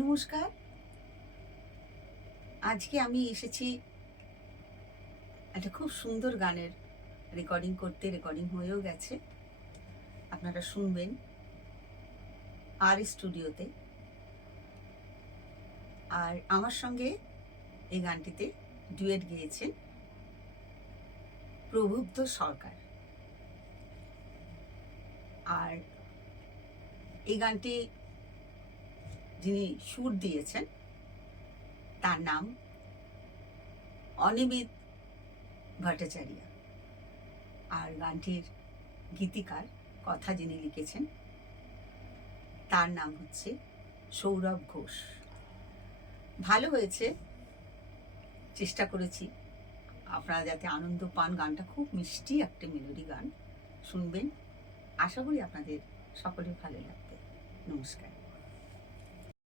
নমস্কার। আজকে আমি এসেছি একটা খুব সুন্দর গানের রেকর্ডিং করতে। রেকর্ডিং হয়েও গেছে, আপনারা শুনবেন আর স্টুডিওতে। আর আমার সঙ্গে এই গানটিতে ডুয়েট গেয়েছেন প্রবুদ্ধ সরকার। আর এই গানটি যিনি সুর দিয়েছেন তার নাম অনিমিত ভট্টাচার্য। আর গানটির গীতিকার, কথা যিনি লিখেছেন তার নাম হচ্ছে সৌরভ ঘোষ। ভালো হয়েছে, চেষ্টা করেছি আপনারা যাতে আনন্দ পান। গানটা খুব মিষ্টি একটা মেলোডি গান, শুনবেন। আশা করি আপনাদের সকলের ভালো লাগবে। নমস্কার।